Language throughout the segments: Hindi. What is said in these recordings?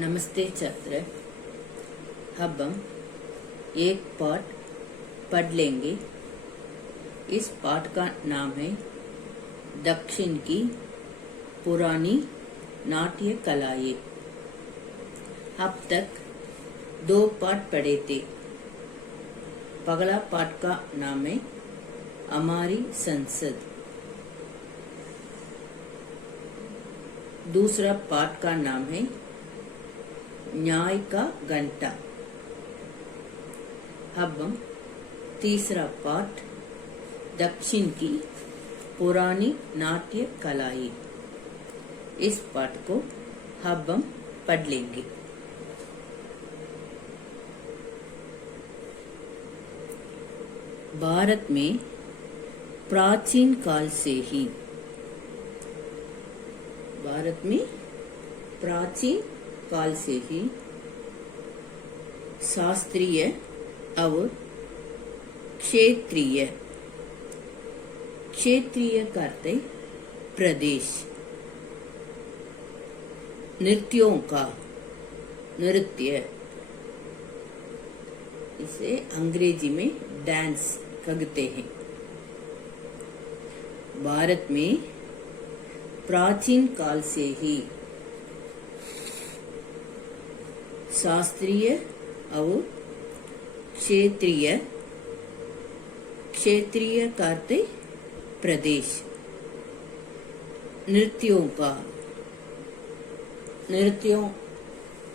नमस्ते छात्र। अब हम एक पाठ पढ़ लेंगे। इस पाठ का नाम है दक्षिण की पुरानी नाट्य कलाएं। अब तक 2 पाठ पढ़े थे। पगला पाठ का नाम है हमारी संसद। दूसरा पाठ का नाम है न्याय का घंटा। अब हम तीसरा पाठ दक्षिण की पुरानी नाट्य कलाएं, इस पाठ को अब हम पढ़ लेंगे। भारत में प्राचीन काल से ही शास्त्रीय और क्षेत्रीय करते प्रदेश नृत्यों का नृत्य, इसे अंग्रेजी में डांस कहते हैं। भारत में प्राचीन काल से ही शास्त्रीय और क्षेत्रीय करते प्रदेश नृत्यों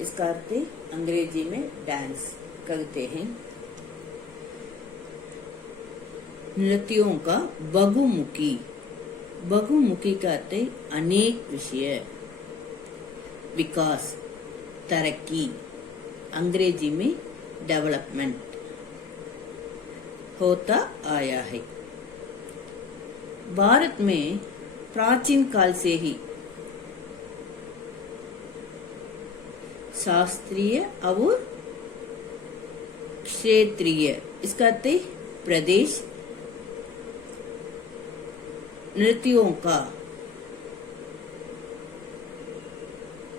इसका अर्थ अंग्रेजी में डांस कहते हैं। नृत्यों का बहुमुखी कहते अनेक विषय, विकास, तरक्की, अंग्रेजी में डेवलपमेंट होता आया है। भारत में प्राचीन काल से ही शास्त्रीय और क्षेत्रीय, इसका अर्थ प्रदेश नृत्यों का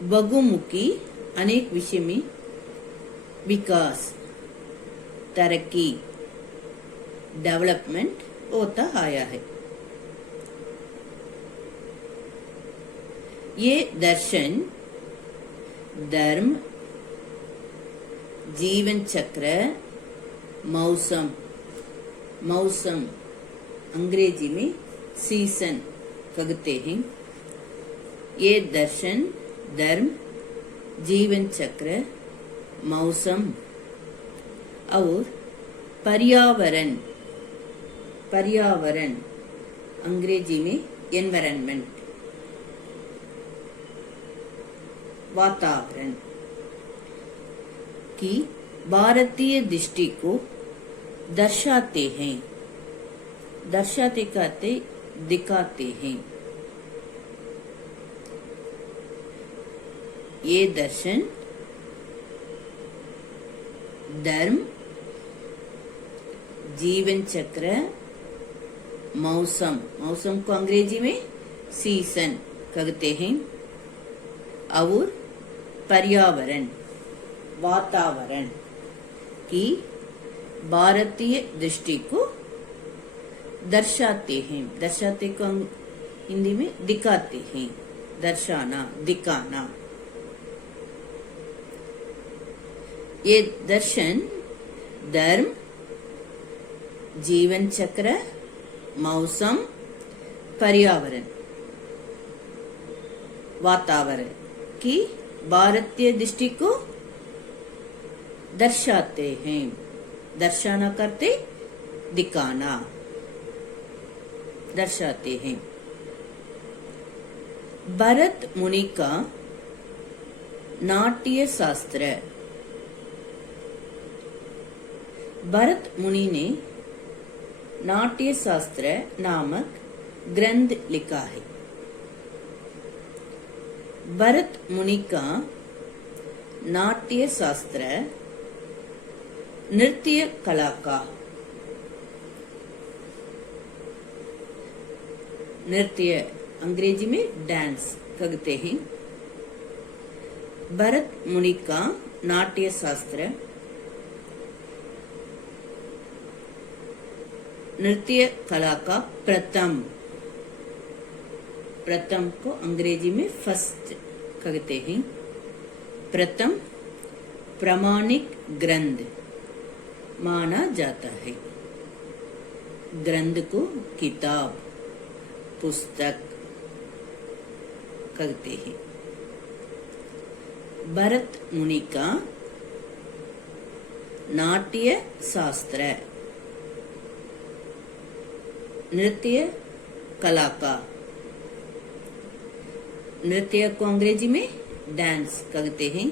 बहुमुखी अनेक विषय में विकास, तरक्की, डेवलपमेंट होता आया है। ये दर्शन, धर्म, जीवन चक्र, मौसम अंग्रेजी में सीजन कहते हैं। ये दर्शन, धर्म, जीवन चक्र, मौसम और पर्यावरण अंग्रेजी में एनवायरनमेंट, वातावरण की भारतीय दृष्टि को दर्शाते कहते दिखाते हैं। ये दर्शन, धर्म, जीवन चक्र, मौसम को अंग्रेजी में सीजन कहते हैं, और पर्यावरण वातावरण की भारतीय दृष्टि को दर्शाते को हिंदी में दिखाते हैं, दर्शाना, दिखाना। ये दर्शन, धर्म, जीवन चक्र, मौसम, पर्यावरण, वातावरण की भारतीय दृष्टि को दर्शाते हैं। दर्शाना करते दिखाना, दर्शाते हैं। भरत मुनि का नाट्य शास्त्र। भरत मुनि ने नाट्य शास्त्र नामक ग्रंथ लिखा है। भरत मुनि का नाट्य शास्त्र नृत्य कला का, नृत्य अंग्रेजी में डांस कहते हैं, भरत मुनि का नाट्य शास्त्र नृत्य कला का प्रथम को अंग्रेजी में फर्स्ट कहते हैं। प्रथम प्रामाणिक ग्रंथ माना जाता है। ग्रंथ को किताब पुस्तक कहते हैं। भरत मुनि का नाट्य शास्त्र नृत्य कला का, नृत्य को अंग्रेजी में डांस कहते हैं।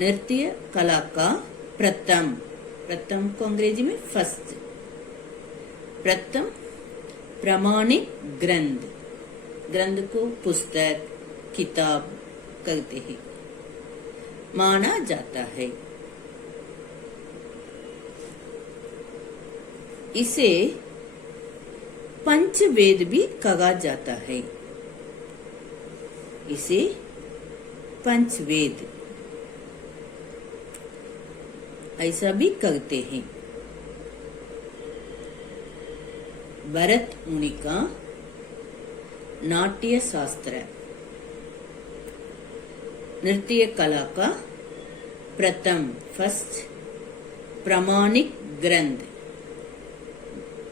नृत्य कला का प्रथम को अंग्रेजी में फर्स्ट। प्रथम प्रामाणिक ग्रंथ को पुस्तक किताब कहते हैं, माना जाता है। इसे पंचवेद भी कहा जाता है। इसे पंचवेद ऐसा भी कहते हैं। भरत मुनि का नाट्य शास्त्र नृत्य कला का प्रथम फर्स्ट प्रामाणिक ग्रंथ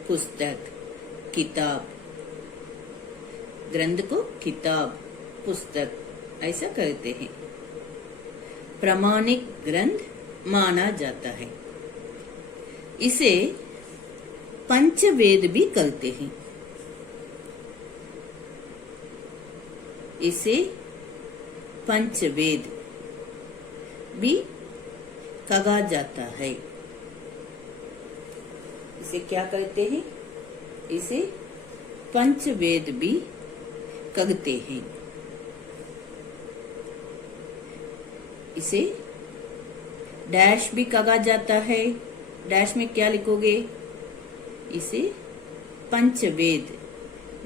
पुस्तक किताब, ग्रंथ को किताब पुस्तक ऐसा कहते हैं। प्रामाणिक ग्रंथ माना जाता है। इसे पंचवेद भी कहते हैं। इसे पंचवेद भी कहा जाता है। इसे क्या कहते हैं? इसे पंचवेद भी कहते हैं। इसे डैश भी कहा जाता है। डैश में क्या लिखोगे? इसे पंचवेद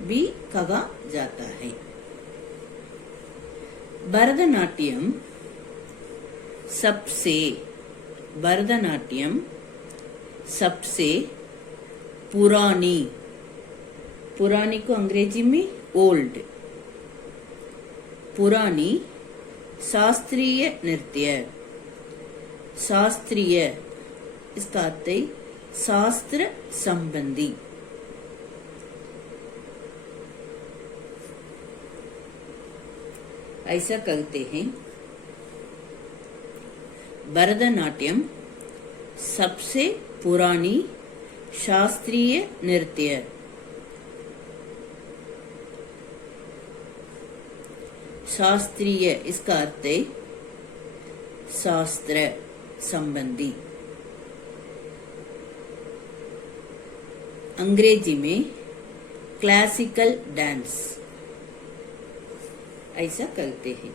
भी कहा जाता है। भरतनाट्यम सबसे पुरानी को अंग्रेजी में ओल्ड, पुरानी शास्त्रीय नृत्य, शास्त्रीय इसका अर्थ है शास्त्र संबंधी। ऐसा कहते हैं। भरतनाट्यम सबसे पुरानी शास्त्रीय नृत्य, शास्त्रीय इसका अर्थ है शास्त्र संबंधी। अंग्रेजी में क्लासिकल डांस ऐसा कहते हैं।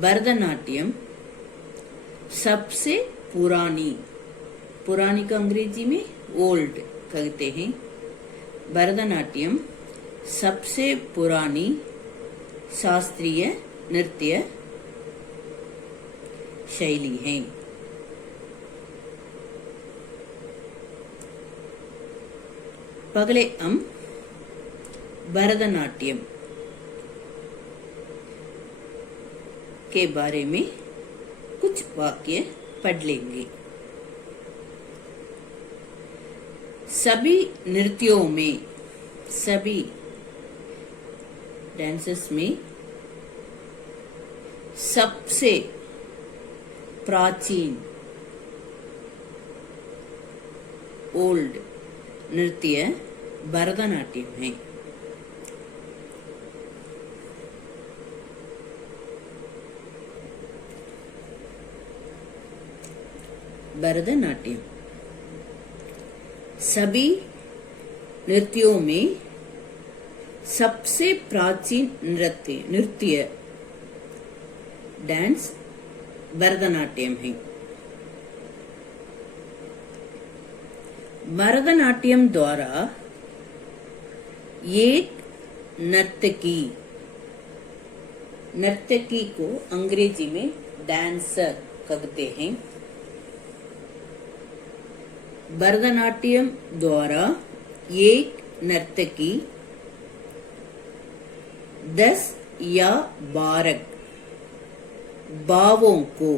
भरतनाट्यम सबसे पुरानी का अंग्रेजी में ओल्ड कहते हैं। भरतनाट्यम सबसे पुरानी शास्त्रीय नृत्य शैली है। पगले हम भरतनाट्यम के बारे में कुछ वाक्य पढ़ लेंगे। सभी नृत्यों में, सभी डांसेस में सबसे प्राचीन ओल्ड नृत्य भरतनाट्यम है। भरतनाट्यम सभी नृत्यों में सबसे प्राचीन नृत्य डांस भरतनाट्यम है। भरतनाट्यम द्वारा एक नर्तकी नर्तकी को अंग्रेजी में डांसर कहते हैं। भरतनाट्यम द्वारा एक नर्तकी 10 या 12 भावों को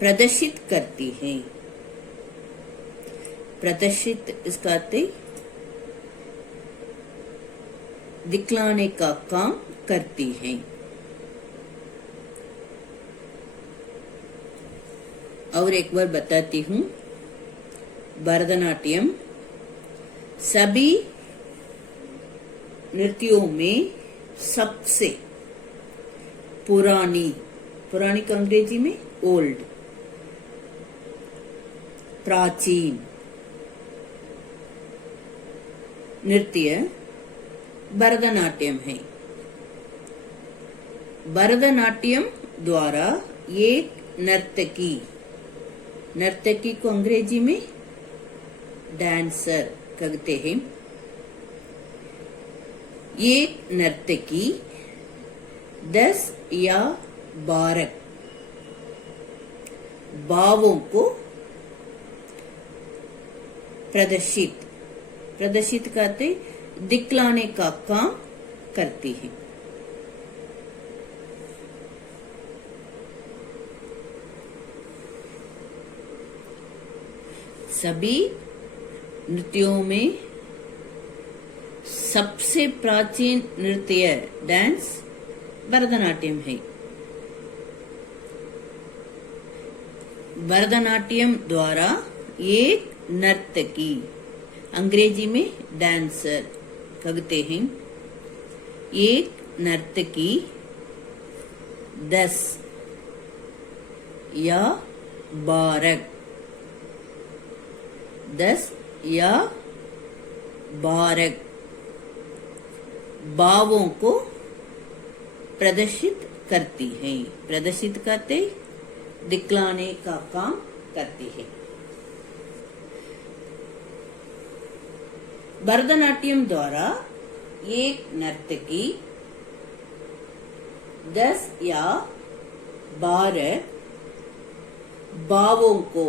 प्रदर्शित करती है। प्रदर्शित इसका अर्थ दिखलाने का काम करती है। और एक बार बताती हूँ, भरतनाट्यम सभी नृत्यों में सबसे पुरानी का अंग्रेजी में ओल्ड, प्राचीन नृत्य भरतनाट्यम है। भरतनाट्यम द्वारा एक नर्तकी को अंग्रेजी में डांसर कहते हैं। एक नर्तकी 10 या 12 भावों को प्रदर्शित करते दिखलाने का काम करती है। सभी नृत्यों में सबसे प्राचीन नृत्य डांस भरतनाट्यम है। भरतनाट्यम द्वारा एक नर्तकी अंग्रेजी में डांसर कहते हैं। एक नर्तकी 10 या 12 भावों को प्रदर्शित करती है। प्रदर्शित करते दिखलाने का काम करती है। भरतनाट्यम द्वारा एक नर्तकी 10 या 12 भावों को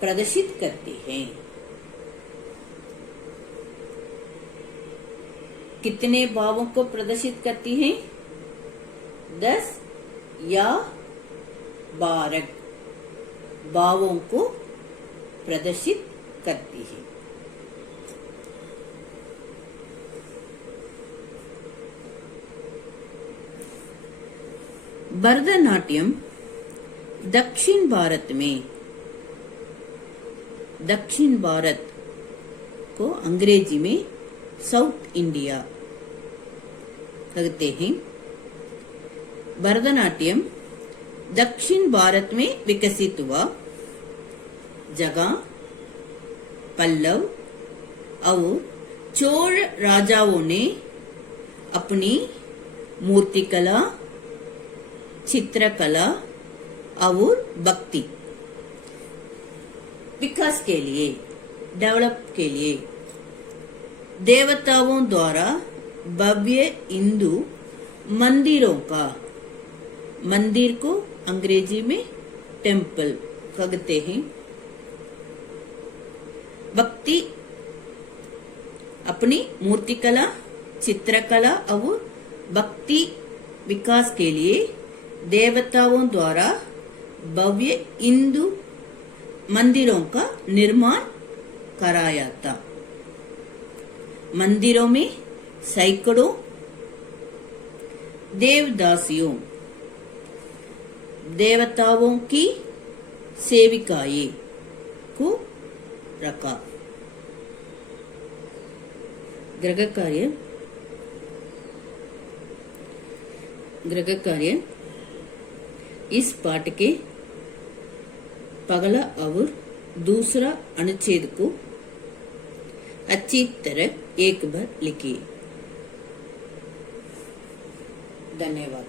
प्रदर्शित करती है। कितने भावों को प्रदर्शित करती हैं? 10 या 12 भावों को प्रदर्शित करती है। भरतनाट्यम दक्षिण भारत को अंग्रेजी में साउथ इंडिया कहते हैं। भरतनाट्यम दक्षिण भारत में विकसित हुआ। जगह पल्लव और चोल राजाओं ने अपनी मूर्तिकला, चित्रकला और भक्ति विकास के लिए, डेवलप के लिए देवताओं द्वारा भव्य हिंदू मंदिर को अंग्रेजी में टेम्पल कहते हैं। भक्ति, अपनी मूर्तिकला, चित्रकला और भक्ति विकास के लिए देवताओं द्वारा भव्य हिंदू मंदिरों का निर्माण कराया था। मंदिरों में सैकड़ों देवदासियों, देवताओं की सेविकाएं को रखा। गृह कार्य इस पाठ के पगला और दूसरा अनुच्छेद को अच्छी तरह एक बार लिखिए। धन्यवाद।